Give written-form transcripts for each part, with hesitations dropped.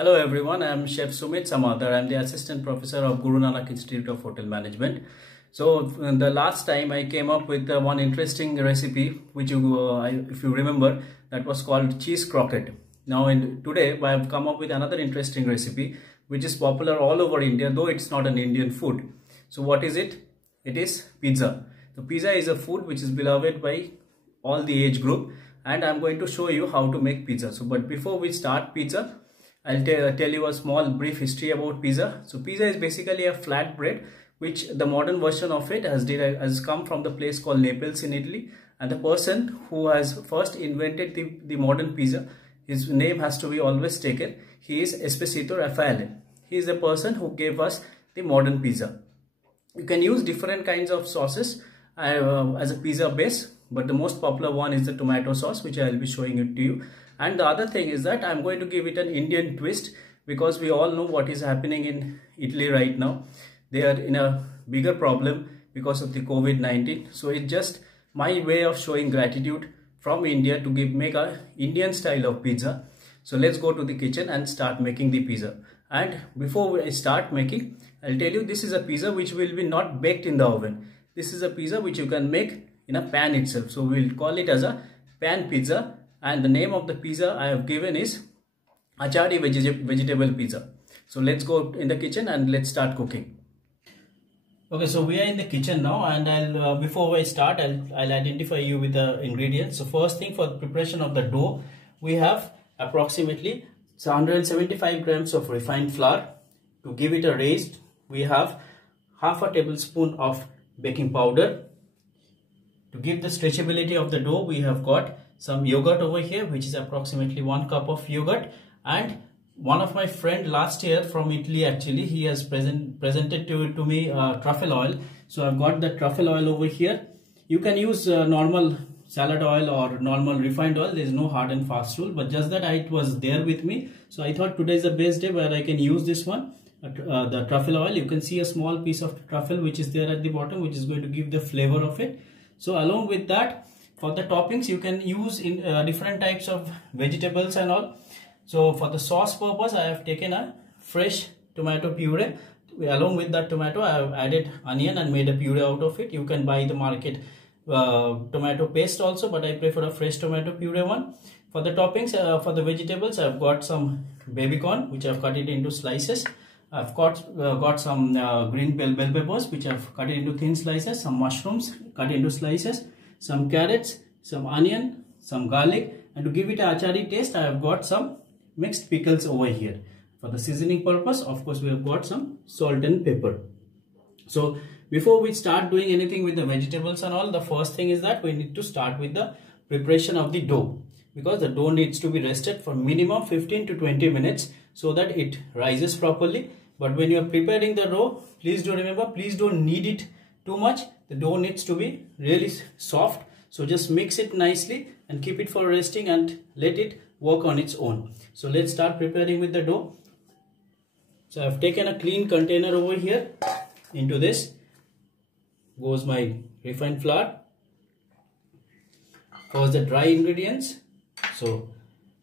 Hello everyone, I am Chef Sumit Samadar. I am the Assistant Professor of Guru Nanak Institute of Hotel Management. So the last time I came up with one interesting recipe which if you remember, that was called cheese croquette. Now today I have come up with another interesting recipe which is popular all over India, though it's not an Indian food. So what is it? It is pizza. So pizza is a food which is beloved by all the age group, and I'm going to show you how to make pizza. So but before we start pizza, I'll tell you a small brief history about pizza. So pizza is basically a flat bread, which the modern version of it has come from the place called Naples in Italy. And the person who has first invented the modern pizza, his name has to be always taken. He is Esposito Raffaele. He is the person who gave us the modern pizza. You can use different kinds of sauces as a pizza base, but the most popular one is the tomato sauce, which I will be showing it to you. And the other thing is that I'm going to give it an Indian twist, because we all know what is happening in Italy right now. They are in a bigger problem because of the COVID-19. So it's just my way of showing gratitude from India to make a Indian style of pizza. So let's go to the kitchen and start making the pizza. And before we start making, I'll tell you, this is a pizza which will be not baked in the oven. This is a pizza which you can make in a pan itself. So we'll call it as a pan pizza. And the name of the pizza I have given is Achari vegetable pizza. So let's go in the kitchen and let's start cooking. Okay, so we are in the kitchen now, and before I start, I'll identify you with the ingredients. So first thing, for the preparation of the dough, we have approximately 175 grams of refined flour. To give it a raise, we have half a tablespoon of baking powder. To give the stretchability of the dough, we have got some yogurt over here, which is approximately 1 cup of yogurt. And one of my friend last year from Italy, actually, he has presented to me truffle oil. So I've got the truffle oil over here. You can use normal salad oil or normal refined oil. There is no hard and fast rule, but just that it was there with me. So I thought today is the best day where I can use this one, the truffle oil. You can see a small piece of truffle which is there at the bottom, which is going to give the flavor of it. So along with that, for the toppings, you can use in different types of vegetables and all. So for the sauce purpose, I have taken a fresh tomato puree. Along with that tomato, I have added onion and made a puree out of it. You can buy the market tomato paste also, but I prefer a fresh tomato puree one. For the toppings, for the vegetables, I have got some baby corn, which I have cut it into slices. I've got some green bell peppers, which I've cut it into thin slices. Some mushrooms cut into slices. Some carrots, some onion, some garlic, and to give it a achari taste, I have got some mixed pickles over here. For the seasoning purpose, of course, we have got some salt and pepper. So before we start doing anything with the vegetables and all, the first thing is that we need to start with the preparation of the dough, because the dough needs to be rested for minimum 15 to 20 minutes so that it rises properly. But when you are preparing the dough, please do remember, please don't knead it too much. The dough needs to be really soft. So just mix it nicely and keep it for resting and let it work on its own. So let's start preparing with the dough. So I've taken a clean container over here. Into this goes my refined flour. First the dry ingredients. So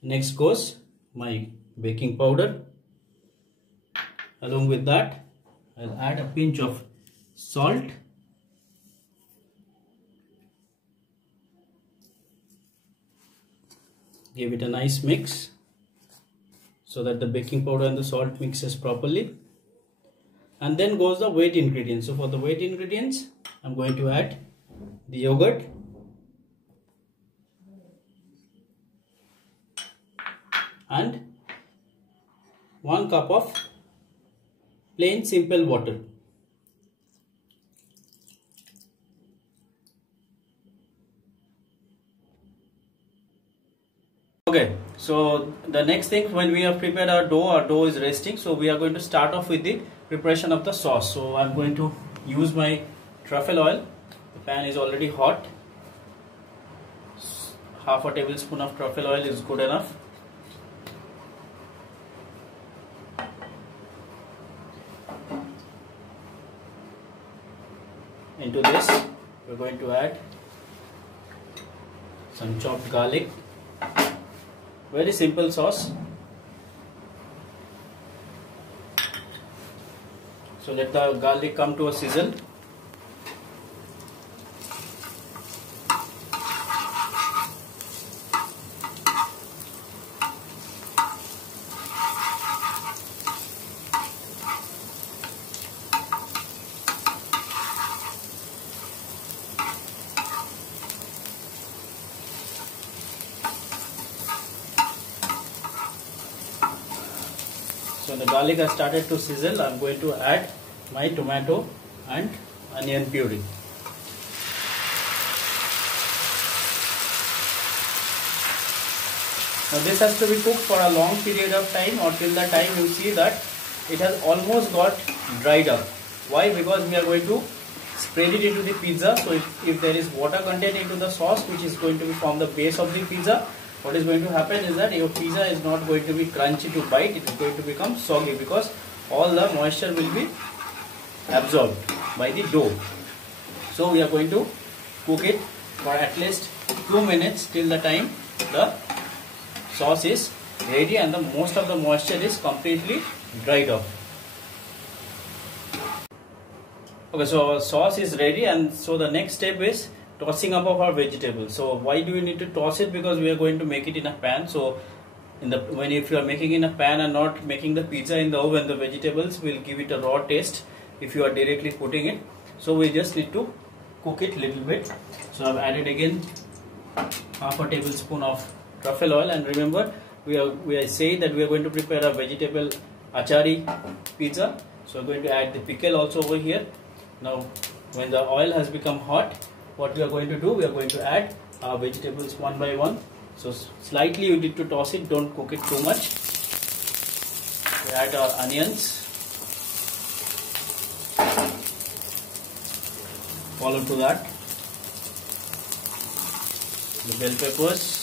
next goes my baking powder. Along with that, I'll add a pinch of salt. Give it a nice mix so that the baking powder and the salt mixes properly. And then goes the wet ingredients. So for the wet ingredients, I'm going to add the yogurt, and 1 cup of plain simple water. Okay, so the next thing, when we have prepared our dough is resting, so we are going to start off with the preparation of the sauce. So I'm going to use my truffle oil. The pan is already hot. Half a tablespoon of truffle oil is good enough. Into this, we're going to add some chopped garlic. Very simple sauce. So let the garlic come to a sizzle. So the garlic has started to sizzle. I am going to add my tomato and onion puree. Now this has to be cooked for a long period of time, or till the time you see that it has almost got dried up. Why? Because we are going to spread it into the pizza. So if there is water content into the sauce which is going to be from the base of the pizza, what is going to happen is that your pizza is not going to be crunchy to bite, it is going to become soggy because all the moisture will be absorbed by the dough. So we are going to cook it for at least 2 minutes till the time the sauce is ready and the most of the moisture is completely dried off. Okay, so our sauce is ready, and so the next step is tossing up of our vegetables. So why do we need to toss it? Because we are going to make it in a pan. So if you are making in a pan and not making the pizza in the oven, the vegetables will give it a raw taste if you are directly putting it. So we just need to cook it little bit. So I've added again half a tablespoon of truffle oil, and remember we are saying that we are going to prepare a vegetable achari pizza. So I'm going to add the pickle also over here. Now when the oil has become hot, what we are going to do, we are going to add our vegetables one by one. So slightly you need to toss it, don't cook it too much. We add our onions, follow to that the bell peppers,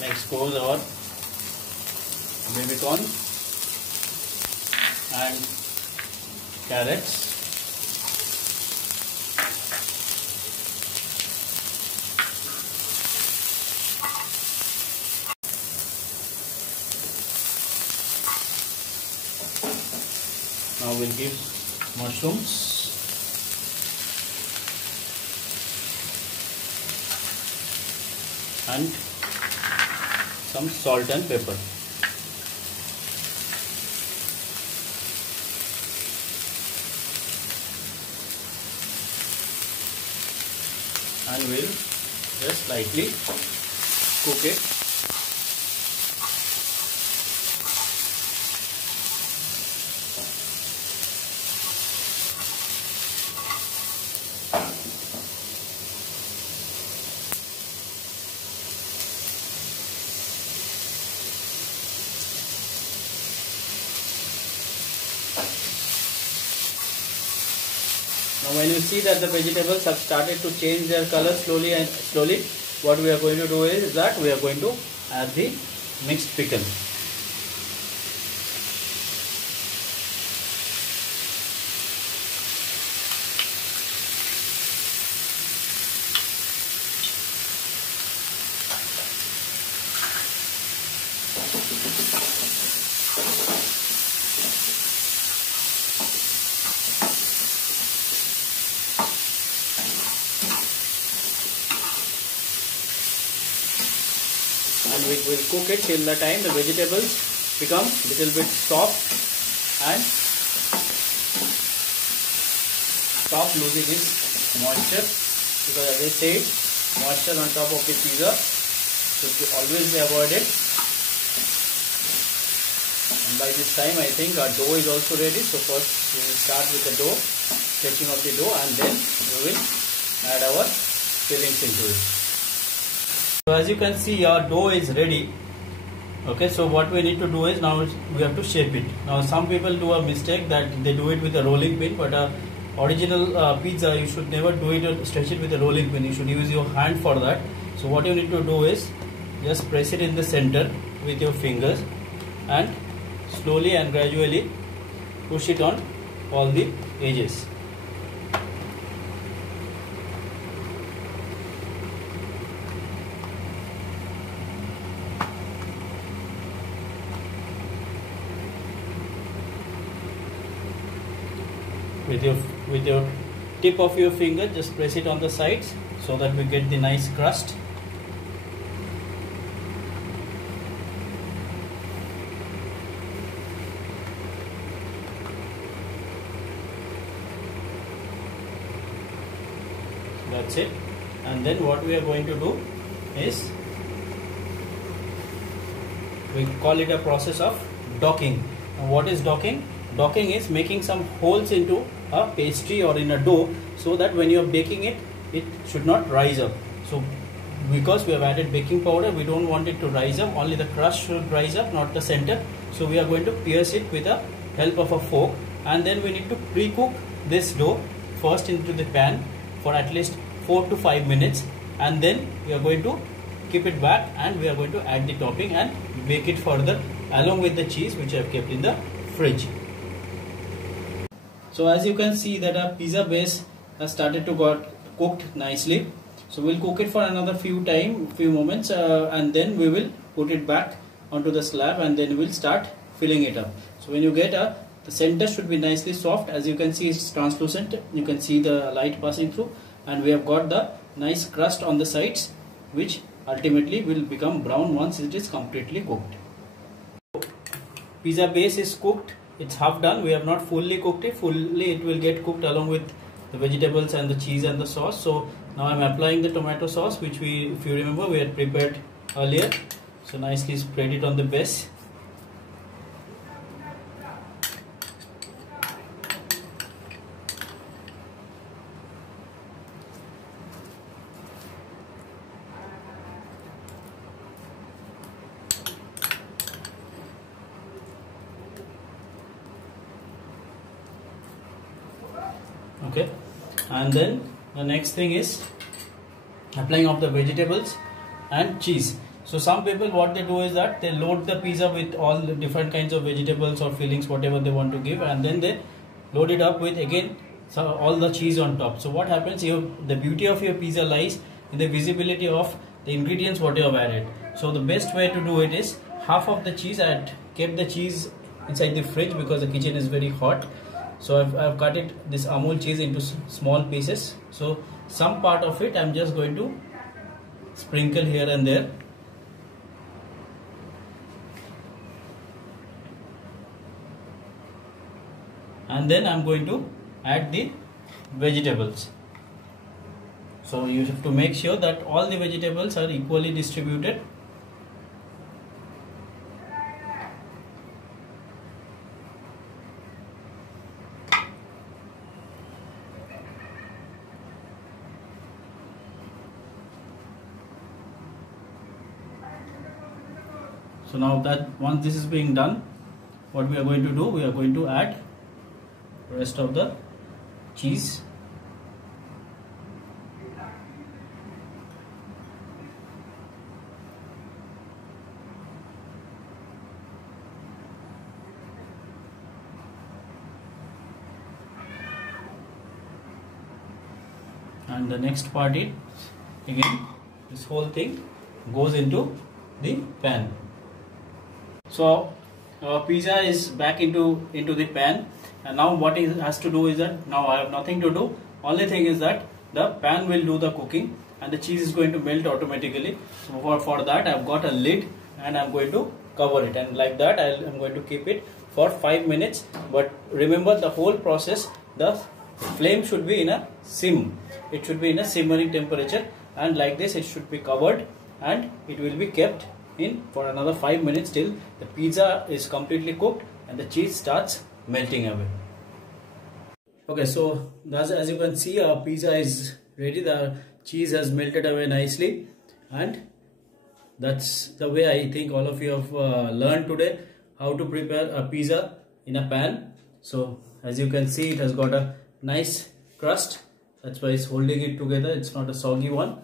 next goes our baby corn and carrots. Now we'll give mushrooms. And some salt and pepper. And we'll just lightly cook it. Now when you see that the vegetables have started to change their color slowly, what we are going to do is that we are going to add the mixed pickle. And we will cook it till the time the vegetables become little bit soft and stop losing its moisture, because as I said, moisture on top of the pizza should always be avoided. And by this time I think our dough is also ready. So first we will start with the dough, stretching of the dough, and then we will add our fillings into it. So as you can see, our dough is ready. Okay, so what we need to do is now we have to shape it. Now some people do a mistake that they do it with a rolling pin, but original pizza you should never do it or stretch it with a rolling pin. You should use your hand for that. So what you need to do is just press it in the center with your fingers and slowly and gradually push it on all the edges. with your tip of your finger, just press it on the sides so that we get the nice crust. That's it. And then what we are going to do is, we call it a process of docking. Now what is docking? Docking is making some holes into a pastry or in a dough, so that when you are baking it, it should not rise up. So because we have added baking powder, we don't want it to rise up, only the crust should rise up, not the center. So we are going to pierce it with the help of a fork, and then we need to pre-cook this dough first into the pan for at least 4 to 5 minutes, and then we are going to keep it back and we are going to add the topping and bake it further along with the cheese which I have kept in the fridge. So as you can see that our pizza base has started to got cooked nicely. So we'll cook it for another few moments, and then we will put it back onto the slab, and then we'll start filling it up. So when you get the center should be nicely soft. As you can see, it's translucent. You can see the light passing through, and we have got the nice crust on the sides, which ultimately will become brown once it is completely cooked. Pizza base is cooked. It's half done. We have not fully cooked it. Fully it will get cooked along with the vegetables and the cheese and the sauce. So now I'm applying the tomato sauce, which if you remember, we had prepared earlier. So nicely spread it on the base. Okay, and then the next thing is applying of the vegetables and cheese. So some people, what they do is that they load the pizza with all the different kinds of vegetables or fillings, whatever they want to give, and then they load it up with again all the cheese on top. So what happens here, the beauty of your pizza lies in the visibility of the ingredients what you have added. So the best way to do it is half of the cheese. I had kept the cheese inside the fridge because the kitchen is very hot. So I've cut it, this Amul cheese, into small pieces. So some part of it I'm just going to sprinkle here and there. And then I'm going to add the vegetables. So you have to make sure that all the vegetables are equally distributed. So now that once this is being done, what we are going to do, we are going to add the rest of the cheese. And the next part is, again, this whole thing goes into the pan. So pizza is back into the pan, and now what it has to do is that now I have nothing to do. Only thing is that the pan will do the cooking and the cheese is going to melt automatically. So for that I've got a lid and I'm going to cover it, and like that I'm going to keep it for 5 minutes. But remember, the whole process, the flame should be in a sim. It should be in a simmering temperature, and like this it should be covered, and it will be kept in for another 5 minutes till the pizza is completely cooked and the cheese starts melting away. Okay, so as you can see, our pizza is ready. The cheese has melted away nicely, and that's the way I think all of you have learned today how to prepare a pizza in a pan. So as you can see, it has got a nice crust. That's why it's holding it together. It's not a soggy one.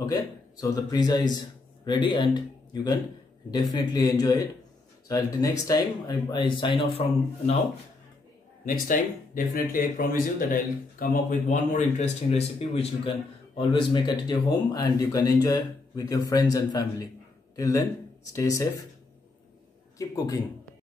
Okay, so the pizza is ready and you can definitely enjoy it. So the next time I sign off from now. Next time, definitely I promise you that I'll come up with one more interesting recipe which you can always make at your home and you can enjoy with your friends and family. Till then, stay safe, keep cooking.